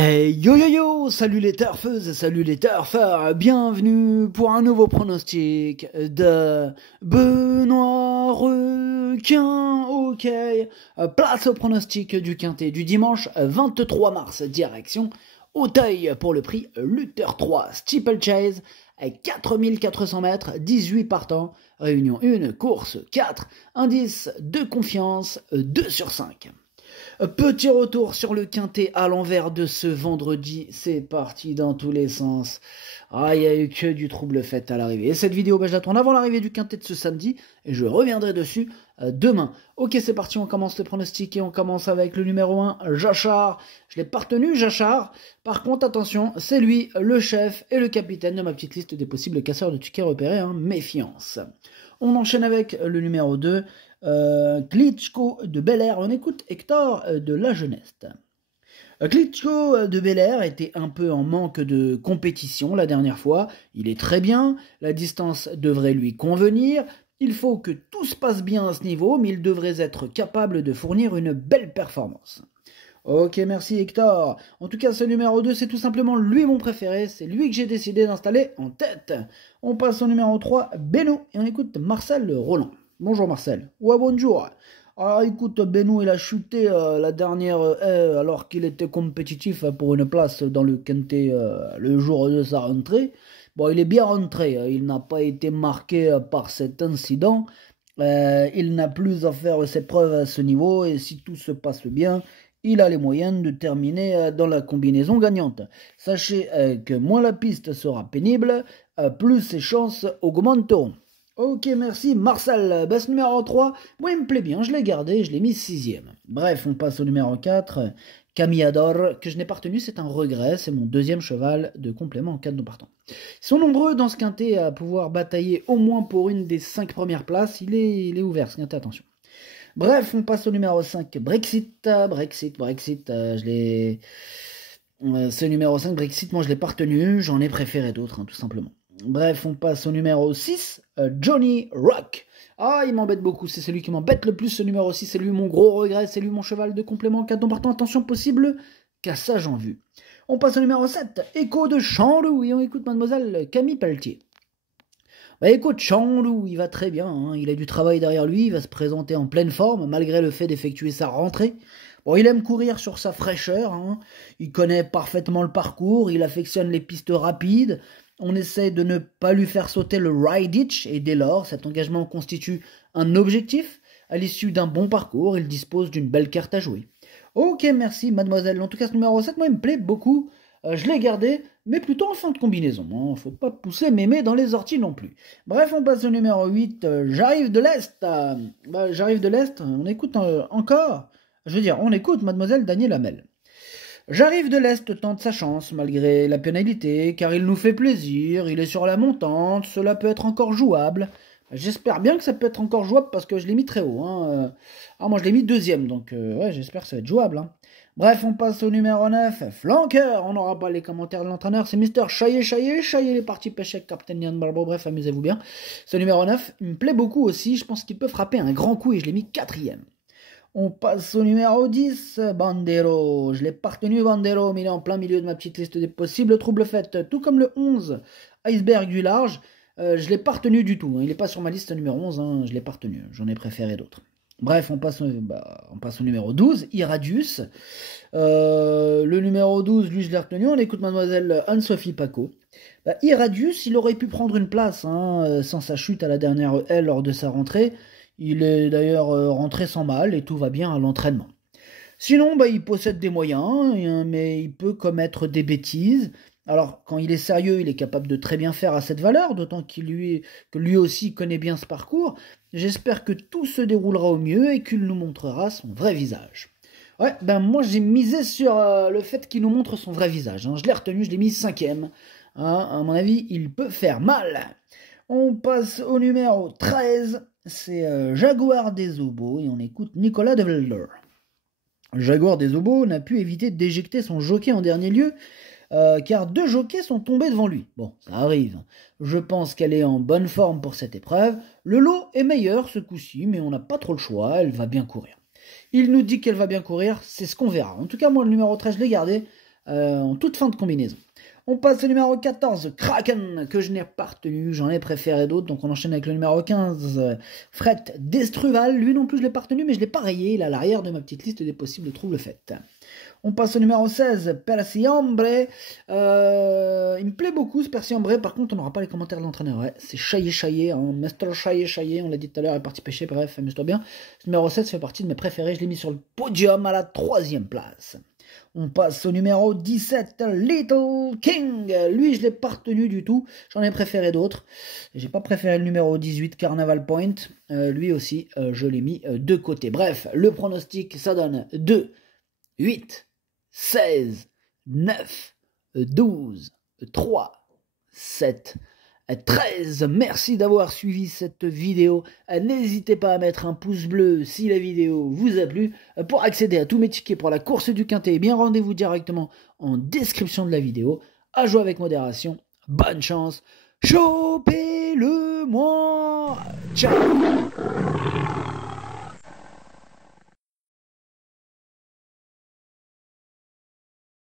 Hey yo yo yo, salut les turfeuses, salut les turfeurs, bienvenue pour un nouveau pronostic de Benoît Requin, ok. Place au pronostic du quintet du dimanche 23 mars, direction Auteuil pour le prix Luther 3 Steeplechase, 4400 mètres, 18 partants, réunion 1, course 4, indice de confiance 2 sur 5. Petit retour sur le quintet à l'envers de ce vendredi, c'est parti dans tous les sens. Ah, il n'y a eu que du trouble fait à l'arrivée. Et cette vidéo, je la tourne avant l'arrivée du quintet de ce samedi, et je reviendrai dessus demain. Ok, c'est parti, on commence le pronostic, et on commence avec le numéro 1, Jachard. Je l'ai pas retenu, Jachard. Par contre, attention, c'est lui, le chef et le capitaine de ma petite liste des possibles casseurs de tickets repérés, hein, méfiance. On enchaîne avec le numéro 2, Klitschko de Bel Air. On écoute Hector de La Jeunesse. Klitschko de Bel Air était un peu en manque de compétition la dernière fois. Il est très bien, la distance devrait lui convenir. Il faut que tout se passe bien à ce niveau, mais il devrait être capable de fournir une belle performance. Ok, merci Hector. En tout cas, ce numéro 2, c'est tout simplement lui mon préféré. C'est lui que j'ai décidé d'installer en tête. On passe au numéro 3, Beno, et on écoute Marcel Roland. Bonjour Marcel. Ouais, bonjour. Alors écoute, Beno, il a chuté la dernière alors qu'il était compétitif pour une place dans le quintet le jour de sa rentrée. Bon, il est bien rentré. Il n'a pas été marqué par cet incident. Il n'a plus à faire ses preuves à ce niveau et si tout se passe bien, il a les moyens de terminer dans la combinaison gagnante. Sachez que moins la piste sera pénible, plus ses chances augmenteront. Ok, merci Marcel. Ce numéro 3, moi il me plaît bien, je l'ai gardé, je l'ai mis 6ème. Bref, on passe au numéro 4, Camillador, que je n'ai pas retenu, c'est un regret, c'est mon deuxième cheval de complément en cas de non partant. Ils sont nombreux dans ce quintet à pouvoir batailler au moins pour une des 5 premières places, il est ouvert ce quintet, attention. Bref, on passe au numéro 5, Brexit, je l'ai... ce numéro 5, Brexit, moi je l'ai pas retenu, j'en ai préféré d'autres, hein, tout simplement. Bref, on passe au numéro 6, Johnny Rock. Ah, il m'embête beaucoup, c'est celui qui m'embête le plus, ce numéro 6, c'est lui mon gros regret, c'est lui mon cheval de complément, 4 non partant, attention possible, cassage en vue. On passe au numéro 7, Écho de Chanloup, et on écoute mademoiselle Camille Pelletier. Bah écoute, Chanloup, il va très bien, hein. Il a du travail derrière lui, il va se présenter en pleine forme, malgré le fait d'effectuer sa rentrée. Bon, il aime courir sur sa fraîcheur, hein. Il connaît parfaitement le parcours, il affectionne les pistes rapides, on essaie de ne pas lui faire sauter le ride ditch, et dès lors, cet engagement constitue un objectif. À l'issue d'un bon parcours, il dispose d'une belle carte à jouer. Ok, merci mademoiselle, en tout cas ce numéro 7, moi il me plaît beaucoup. Je l'ai gardé, mais plutôt en fin de combinaison. Hein. Faut pas pousser mémé dans les orties non plus. Bref, on passe au numéro 8. J'arrive de l'Est. J'arrive de l'Est. On écoute encore. Je veux dire, on écoute mademoiselle Daniel Hamel. J'arrive de l'Est tente sa chance, malgré la pénalité, car il nous fait plaisir, il est sur la montante, cela peut être encore jouable. J'espère bien que ça peut être encore jouable, parce que je l'ai mis très haut. Hein. Moi je l'ai mis 2ème, donc ouais, j'espère que ça va être jouable. Hein. Bref, on passe au numéro 9, flanqueur. On n'aura pas les commentaires de l'entraîneur, c'est Mister Chaillé, il est parti pêcher avec Captain Yann Barbo. Bref, amusez-vous bien. Ce numéro 9, il me plaît beaucoup aussi, je pense qu'il peut frapper un grand coup et je l'ai mis 4ème. On passe au numéro 10, Bandero. Je l'ai pas retenu, Bandero, mais il est en plein milieu de ma petite liste des possibles troubles faits. Tout comme le 11, Iceberg du large. Je l'ai pas retenu du tout. Hein. Il n'est pas sur ma liste numéro 11, hein. Je l'ai pas retenu. J'en ai préféré d'autres. Bref, on passe au numéro 12, Iradius. Le numéro 12, lui, je l'ai retenu. On écoute mademoiselle Anne-Sophie Paco. Iradius, il aurait pu prendre une place sans sa chute à la dernière L lors de sa rentrée. Il est d'ailleurs rentré sans mal et tout va bien à l'entraînement. Sinon, il possède des moyens, mais il peut commettre des bêtises. Alors, quand il est sérieux, il est capable de très bien faire à cette valeur, d'autant que lui aussi connaît bien ce parcours. J'espère que tout se déroulera au mieux et qu'il nous montrera son vrai visage. Ouais, moi j'ai misé sur le fait qu'il nous montre son vrai visage. Hein. Je l'ai retenu, je l'ai mis 5ème. Hein, à mon avis, il peut faire mal. On passe au numéro 13, c'est Jaguar des Obos, et on écoute Nicolas de Velder. Jaguar des Obos n'a pu éviter d'éjecter son jockey en dernier lieu, car 2 jockeys sont tombés devant lui. Bon, ça arrive. Je pense qu'elle est en bonne forme pour cette épreuve. Le lot est meilleur ce coup-ci, mais on n'a pas trop le choix, elle va bien courir. Il nous dit qu'elle va bien courir, c'est ce qu'on verra. En tout cas, moi, le numéro 13, je l'ai gardé. en toute fin de combinaison. On passe au numéro 14, Kraken, que je n'ai pas retenu, j'en ai préféré d'autres, donc on enchaîne avec le numéro 15, Fret Destruval, lui non plus je l'ai pas retenu, mais je l'ai pas rayé, il est à l'arrière de ma petite liste des possibles troubles faits. On passe au numéro 16, Persiambre, il me plaît beaucoup ce Persiambre, par contre on n'aura pas les commentaires de l'entraîneur, ouais, c'est Chaillé, hein, Master Chaillé, on l'a dit tout à l'heure, est parti pêcher, bref, amuse-toi bien. Ce numéro 16 fait partie de mes préférés, je l'ai mis sur le podium à la 3e place. On passe au numéro 17, Little King. Lui, je ne l'ai pas retenu du tout. J'en ai préféré d'autres. J'ai pas préféré le numéro 18, Carnaval Point. Lui aussi, je l'ai mis de côté. Bref, le pronostic, ça donne 2, 8, 16, 9, 12, 3, 7, 13. Merci d'avoir suivi cette vidéo. N'hésitez pas à mettre un pouce bleu si la vidéo vous a plu. Pour accéder à tous mes tickets pour la course du Quintet, eh bien rendez-vous directement en description de la vidéo. À jouer avec modération. Bonne chance. Chopez-le moi. Ciao.